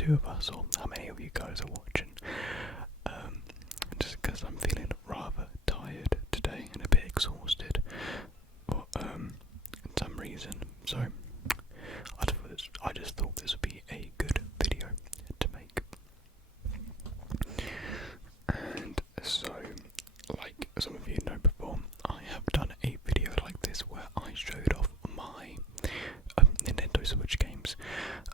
two of us, or how many of you guys are watching. Just because I'm feeling rather tired today and a bit exhausted for some reason. So I just thought this would be a good video to make. And so, like some of you know before, I have done a video like this where I showed off my Nintendo Switch games,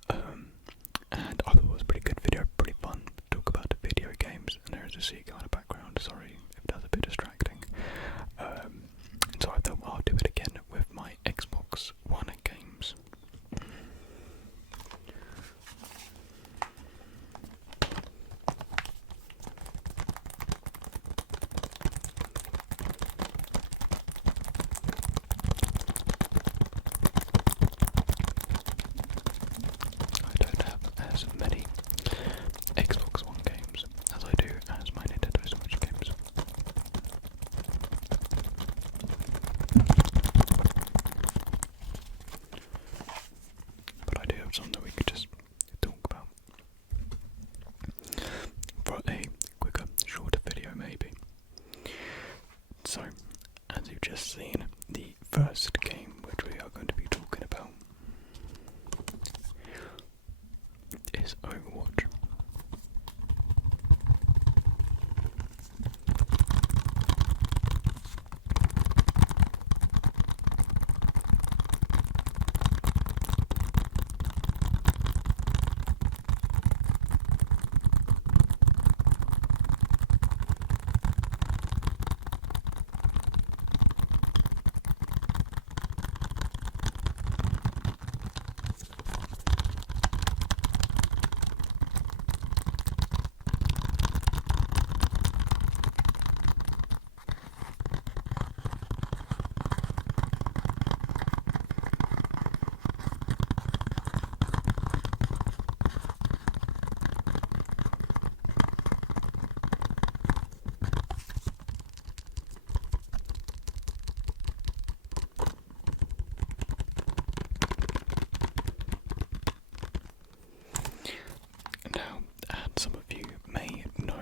and I thought it was a pretty good video, pretty fun to talk about the video games. And there is a seagull in the background, sorry if that's a bit distracting. So I thought I'll do it again with my Xbox One games. I don't have as many Xbox One games as I do as my Nintendo Switch games. But I do have some that we could just talk about for a quicker, shorter video maybe. So, as you've just seen, the first game which we are going to be talking about is Overwatch. Now, as some of you may know,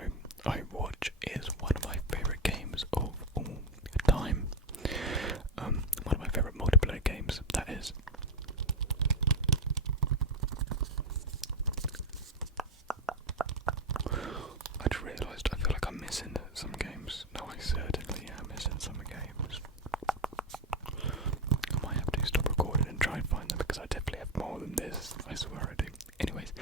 Overwatch is one of my favourite games of all time. One of my favourite multiplayer games, that is. I just realised I feel like I'm missing some games. No, I certainly am missing some games. I might have to stop recording and try and find them because I definitely have more than this. I swear I do. Anyways,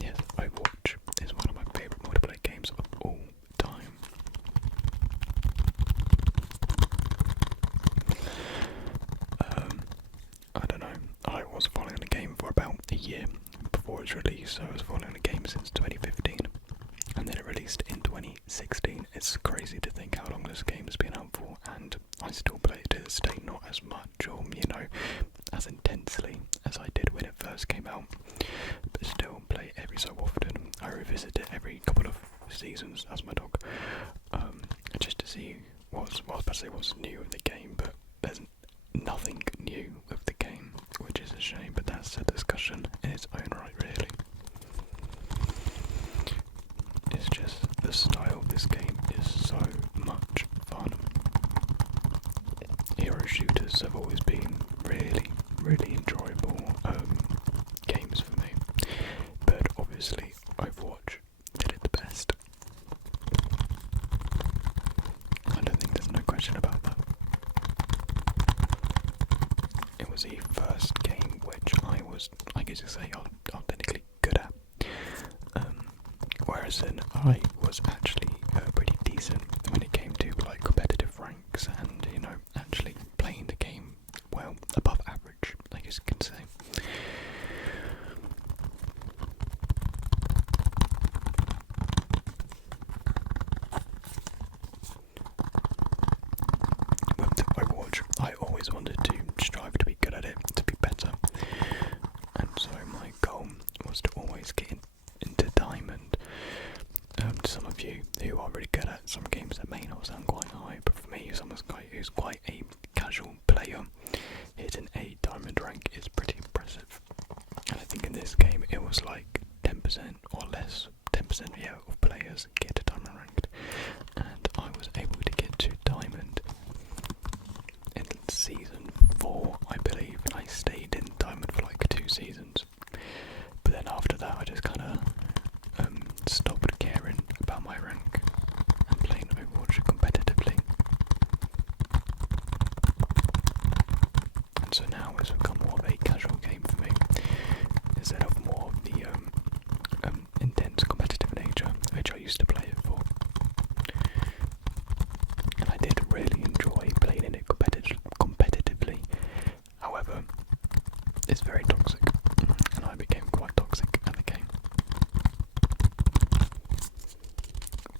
yes, Overwatch is one of my favourite multiplayer games of all time. I don't know, I was following the game for about a year before its release, so I was following the game since 2015, and then it released in 2016. It's crazy to think how long this game has been out for, and I still play it to this day, not as much, or, as intensely as I did when it first came out, but still play it every so often. I revisit it every couple of seasons, as my dog, just to see what's new in the game, but there's nothing new with the game, which is a shame, but that's a discussion in its own right, really. It's just the style of this game is so much fun. Hero shooters have always been really enjoyable games for me, but obviously Overwatch did it the best. I don't think there's no question about that. It was the first game which I was, I guess you say, authentically good at. Whereas then I was actually pretty decent when it came to like competitive ranks and actually playing the game well above average, I guess you can say. With Overwatch, I always wanted to strive to be good at it, to be better, and so my goal was to always get into Diamond. To some of you who are really good at some games season 4, I believe, and I stayed in Diamond for like 2 seasons. But then after that, I just kind of stopped caring about my rank and playing Overwatch competitively. And so now it's become more of a casual game for me, instead of more of the intense competitive nature which I used to play it for. And I did really enjoy playing in it competitively. However, it's very toxic, and I became quite toxic at the game,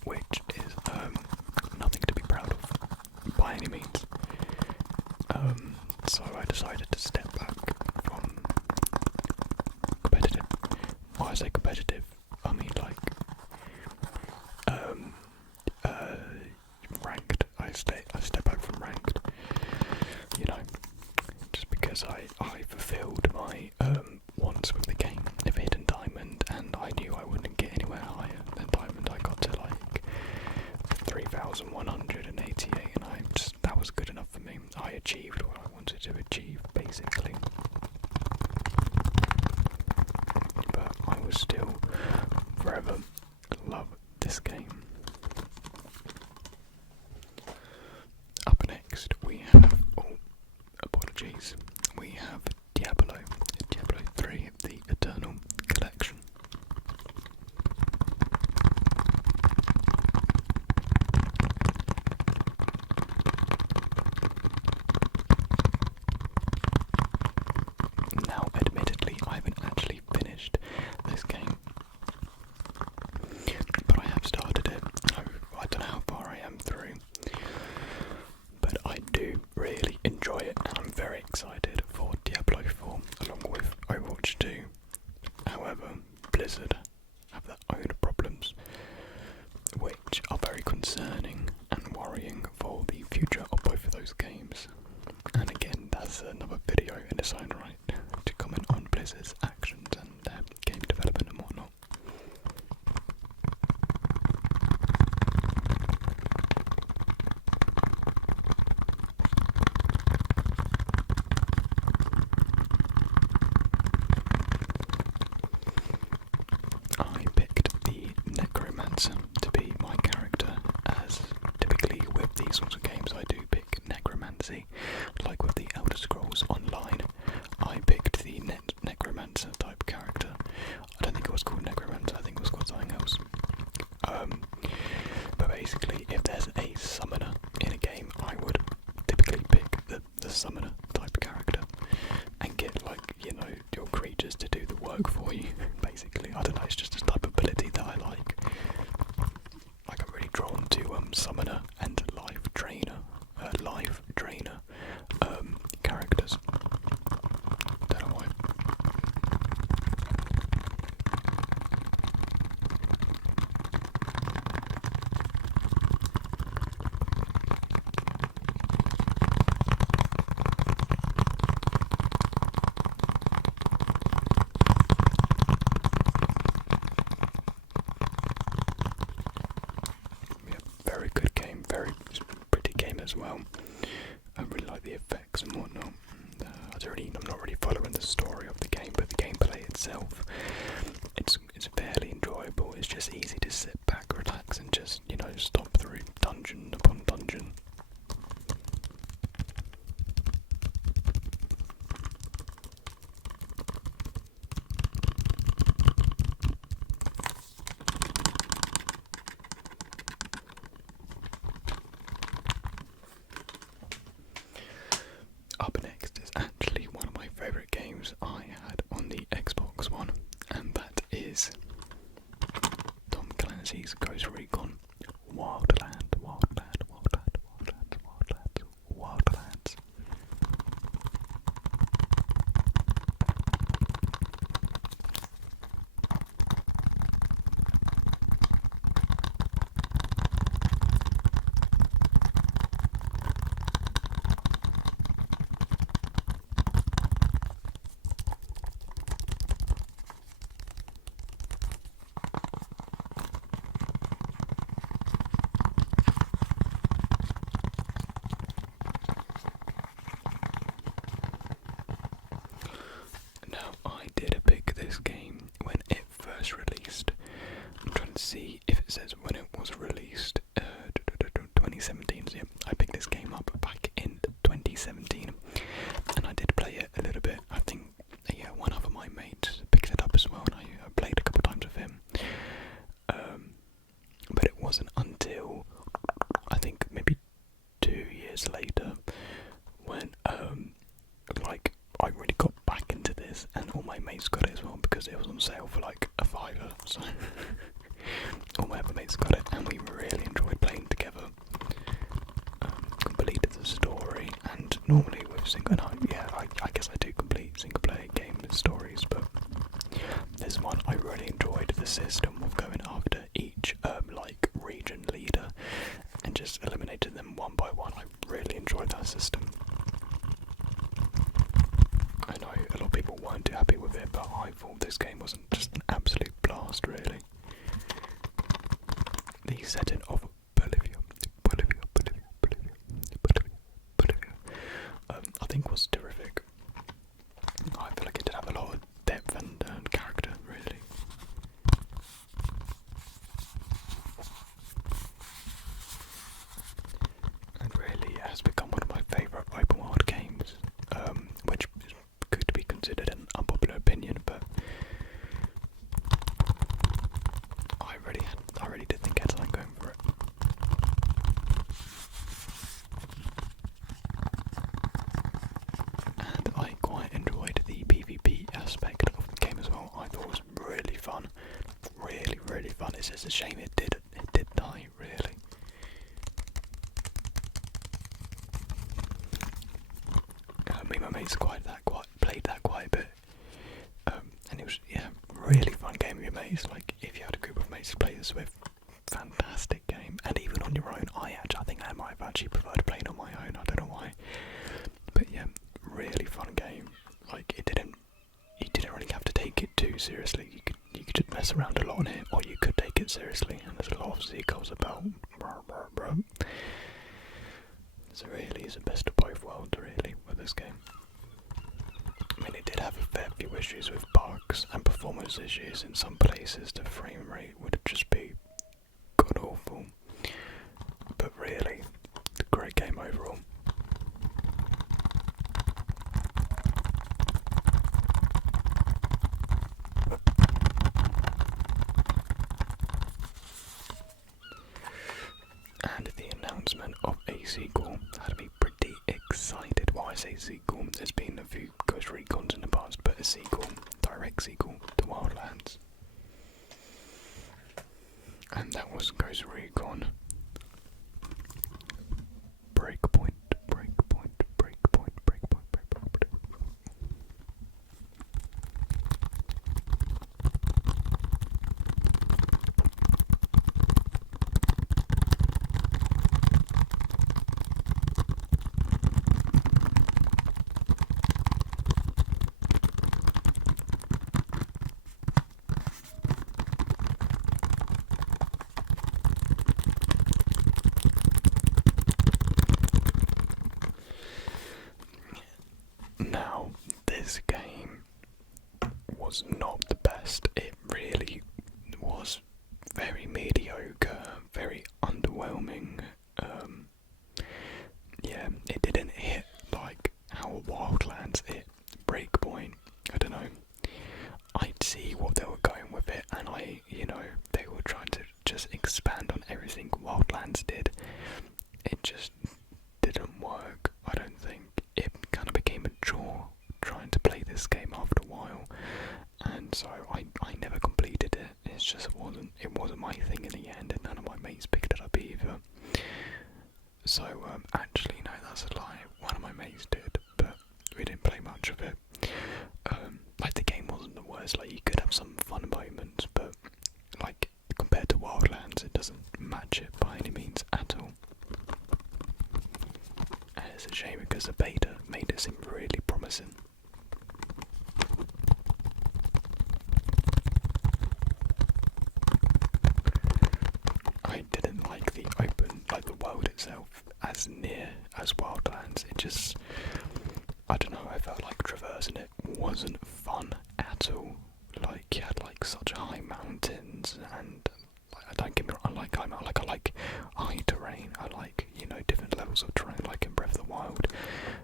which is nothing to be proud of by any means. So I decided to step back from competitive. Why I say competitive, I mean like ranked. I step back from ranked, you know, just because I fulfilled my wants with the game of hidden diamond, and I knew I wouldn't get anywhere higher than diamond. I got to like 3,188, and that was good enough for me. I achieved what I wanted to achieve, basically. But I will still forever love this game. Up next we have, we have Diablo 3, the Eternal Collection. Now, admittedly, I haven't actually finished this game, but I have started it. I don't know how far I am through, but I do really enjoy it, and I'm very excited for Diablo 4 along with Overwatch 2. However, Blizzard have their own problems, which are very concerning and worrying for the future of both of those games. And again, that's another video in its own right, to comment on Blizzard's actions and their game development and whatnot. I picked the Necromancer to be my character, as typically with these sorts of games I do pick necromancy. Like with the Elder Scrolls Online, I picked the Necromancer type character. I don't think it was called Necromancer, I think it was called something else. But basically, if there's a summoner in a game, I would typically pick the summoner type character and get, like, you know, your creatures to do the work for you, basically. I don't know, it's just a type of ability that I like. Like, I'm really drawn to summoner and life drainer characters. Don't know why. Yeah, very good game, very pretty game as well. I really like the effects and whatnot. I'm not really following the story of the game, but the gameplay itself, it's fairly enjoyable. It's just easy to sit back, relax, and just, you know, stomp through dungeon upon dungeon. Up next is actually one of my favourite games I had on the Xbox One, and that is Tom Clancy's Ghost Recon Wildlands. I guess I do complete single player game stories, but this one I really enjoyed the system of going after each like region leader and just eliminating them one by one. I really enjoyed that system. I know a lot of people weren't too happy with it, but I thought this game was just an absolute blast, really. The setting of Bolivia, I think was terrific. I feel like it did have a lot of depth and character, really. And really it has become one of my favourite open world games, which could be considered an unpopular opinion, but I really did think I had something going for it. And I quite enjoyed the PvP aspect of the game as well. I thought it was really fun. Really, really fun. It's just a shame it did die, really. Me and my mates played that quite a bit. And it was, really fun game with your mates. Like, if you had a group of mates to play this with, fantastic game. And even on your own, I think I might have actually preferred playing on my own. I don't know why. But yeah, really fun game. Like, you didn't really have to take it too seriously. You could just mess around a lot on it, or you could take it seriously. And there's a lot of seagulls about. So really, it's the best of both worlds, really, with this game. I mean, it did have a fair few issues with bugs and performance issues. In some places, the frame rate would just be god awful. But really, it's a great game overall. And the announcement of a sequel had me pretty excited. Well, I say sequel, there's been a few Ghost Recons in the past, but a sequel, direct sequel to Wildlands. And that was Ghost Recon Breakpoint. Now, this game was not the best. It really was very mediocre, very underwhelming. It didn't hit like how Wildlands hit. Breakpoint, I don't know. I'd see what they were going with it, and they were trying to just expand on everything Wildlands did. It just didn't work, I don't think. It kind of became a chore trying to play this game after a while, and so I never completed it. It wasn't my thing in the end, and none of my mates picked it up either. So actually, no, that's a lie. One of my mates did, but we didn't play much of it. Like, the game wasn't the worst. Like, you could have some fun moments, but like compared to Wildlands, it doesn't match it by any means at all. And it's a shame because the beta made it seem really promising. I didn't like the world itself as near as Wildlands. It just, I don't know, I felt like traversing it wasn't fun at all. Like, you had like such high mountains, and I don't get me wrong, I like high mountains, I like high terrain, I like, different levels of terrain, like in Breath of the Wild.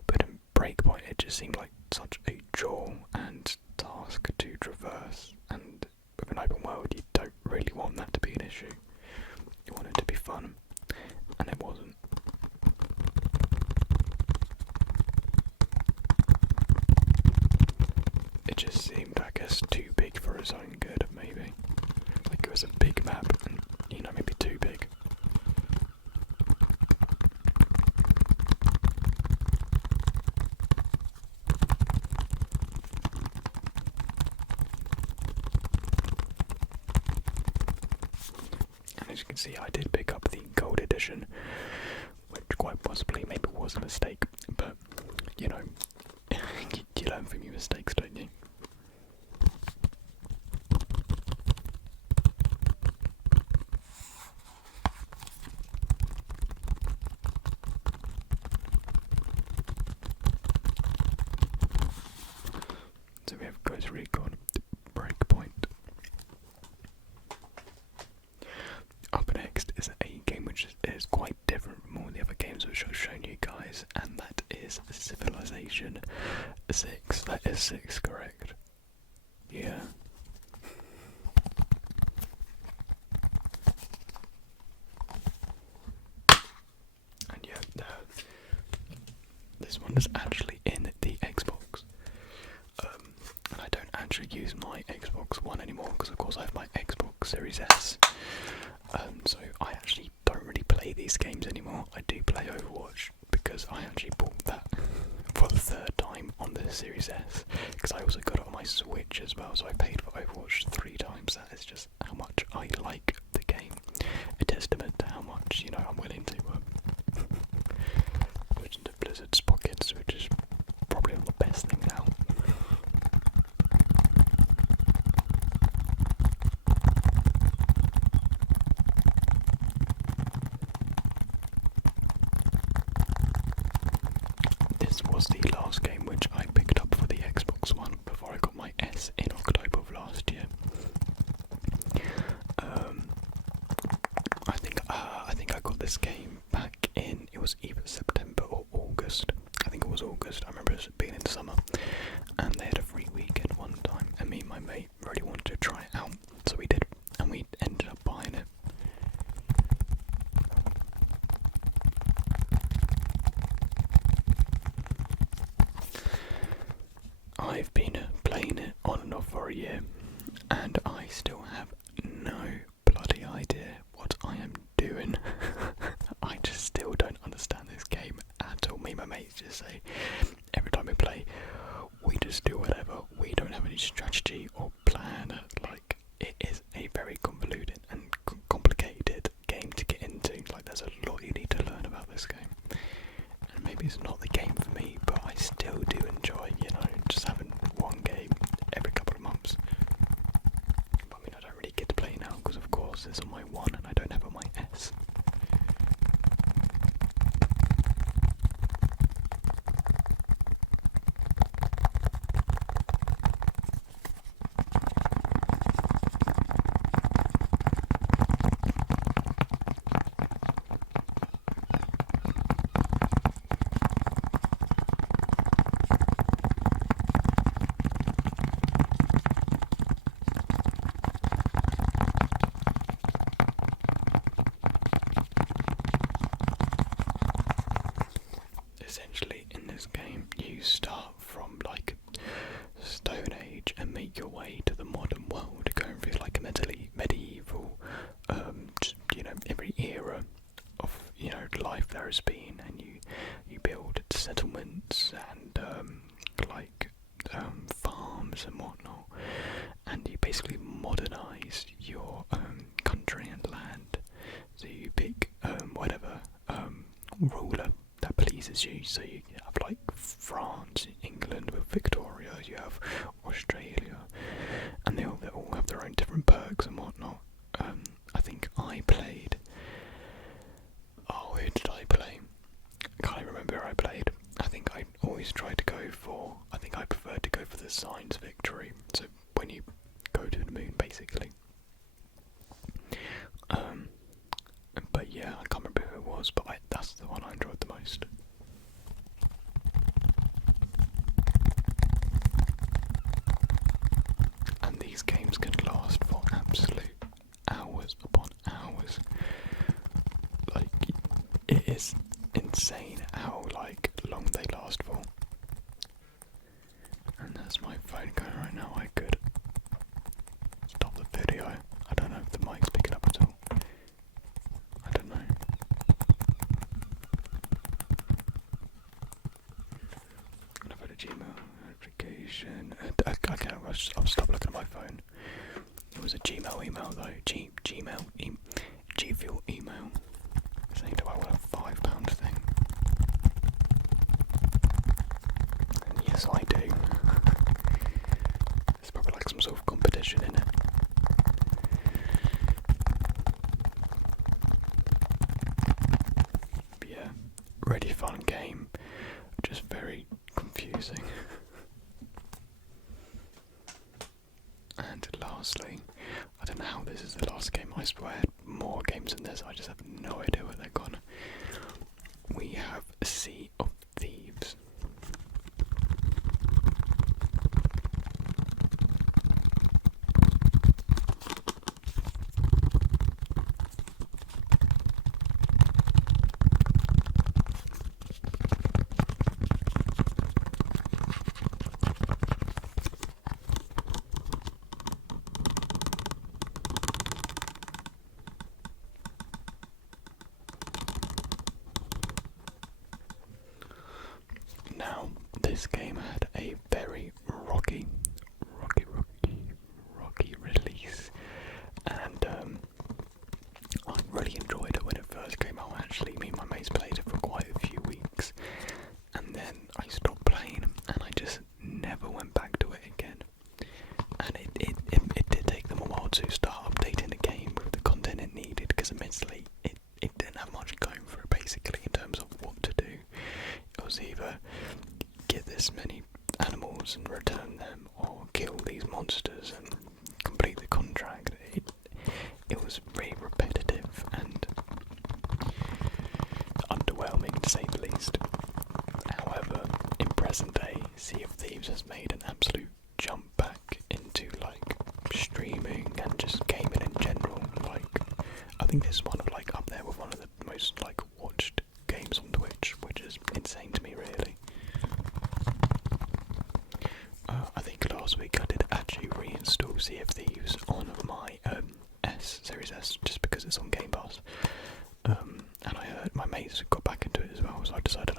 But in Breakpoint, it just seemed like such a chore and task to traverse, and with an open world, you don't really want that to be an issue. You want it to be fun, and it wasn't. It just seemed, I guess, too big for its own good, maybe. Like, it was a big map, and, maybe too big. As you can see, I did pick up the gold edition, which quite possibly maybe was a mistake, but you know, you learn from your mistakes, don't you? So we have Recon, Breakpoint. Up next is a game which is quite different from all the other games which I've shown you guys, and that is Civilization 6. That is 6, correct? Yeah. And yeah, this one is actually in the Xbox. And I don't actually use my Xbox One anymore because of course I have my Xbox Series S. So I actually don't really play these games anymore. I do play Overwatch because I actually bought that for the 3rd time on the Series S, because I also got it on my Switch as well, so I paid for Overwatch 3 times. That is just how much I like the game. A testament to how much, you know, I'm willing to put into Blizzard's pockets, which is probably not the best thing now. This was the last game which I picked up for the Xbox One before I got my S in October of last year. I think I got this game back in, it was either September or August. I think it was August. I remember it being in summer, and they had a free weekend one time, and me and my mate really wanted to try it out, so we did, and we ended up buying it. I've been playing it on and off for a year, and I still have no bloody idea what I am doing. I just still don't understand this game at all. Me and my mates just say, every time we play, we just do whatever. We don't have any strategy or plan. Like, it is a very convoluted and complicated game to get into. Like, there's a lot you need to learn about this game. And maybe it's not the game for me, but I still do enjoy, you know, just having one game every couple of months. But I mean, I don't really get to play now because of course it's on my One and I don't have it on my S. Essentially, in this game, you start from like Stone Age and make your way to the modern world, going through like a medieval, just, you know, every era of, you know, life there has been, and you build settlements and farms and whatnot, and you basically modernize your country and land. So you pick whatever ruler that pleases you. So you have like France, England with Victoria, you have Australia, and they all have their own different perks and whatnot. I think I played. Oh, who did I play? I can't remember who I played. I think I always tried to go for. I think I preferred to go for the Science Victory. So when you go to the moon, basically. But yeah, I can't remember who it was, but that's the one I enjoyed the most. And these games can last for absolute hours upon hours. Like, it is insane how like long they last for. And that's my phone going right now. I could stop the video. I don't know if the mic's picking up at all. I don't know. I've had a Gmail notification. Okay, I'll stop looking at my phone. It was a Gmail email though. G Fuel email saying, do I want a £5 thing? And yes, I do. There's probably like some sort of competition in it. But yeah, really fun game, just very confusing. And lastly, I don't know how this is the last game. I swear I had more games than this, I just have no idea where they're gone. We have Sea of Thieves. Now, this game had a very rocky release, and I really enjoyed it when it first came out. Actually, me and my mates played it for quite a few weeks, and then I stopped playing, and I just never went back to it again. And it did take them a while to start updating the game with the content it needed, because admittedly it didn't have much going for it basically in terms of what to do. It was either get this many animals and return them, or kill these monsters and complete the contract. It was very repetitive and underwhelming, to say the least. However, in present day, Sea of Thieves has made an absolute jump back into like streaming and just gaming in general. Like, I think this is one of like up there with one of the most like watched games on Twitch, which is insane to me, really. I think last week I did actually reinstall Sea of Thieves on my Series S, just because it's on Game Pass. And I heard my mates got back into it as well, so I decided,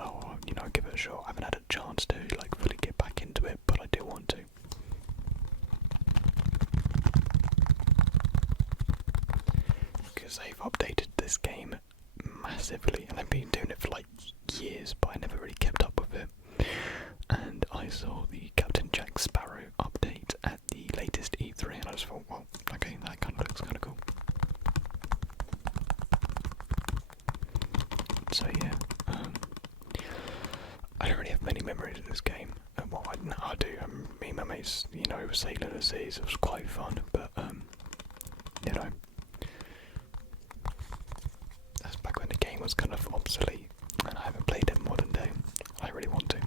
give it a shot. I haven't had a chance to like fully get back into it, but I do want to. Because they've updated this game massively, and I've been doing it for like years, but I never really kept up with it. And I saw the Captain Jack Sparrow update at the latest E3, and I just thought, well, okay, that kind of looks kind of cool. So yeah, I don't really have many memories of this game. Well, I do. Me and my mates, sailing the seas. It was quite fun, but that's back when the game was kind of obsolete, and I haven't played it in modern day. I really want to.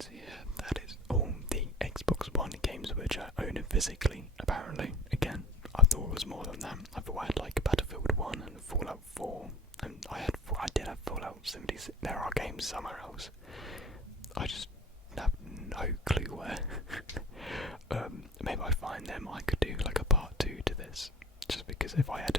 So yeah, that is all the Xbox One games which I own physically, apparently. Again, I thought it was more than that. I thought I had like Battlefield 1 and Fallout 4, and I did have Fallout 76. There are games somewhere else. I just have no clue where. Maybe I find them, I could do like a part 2 to this. Just because if I had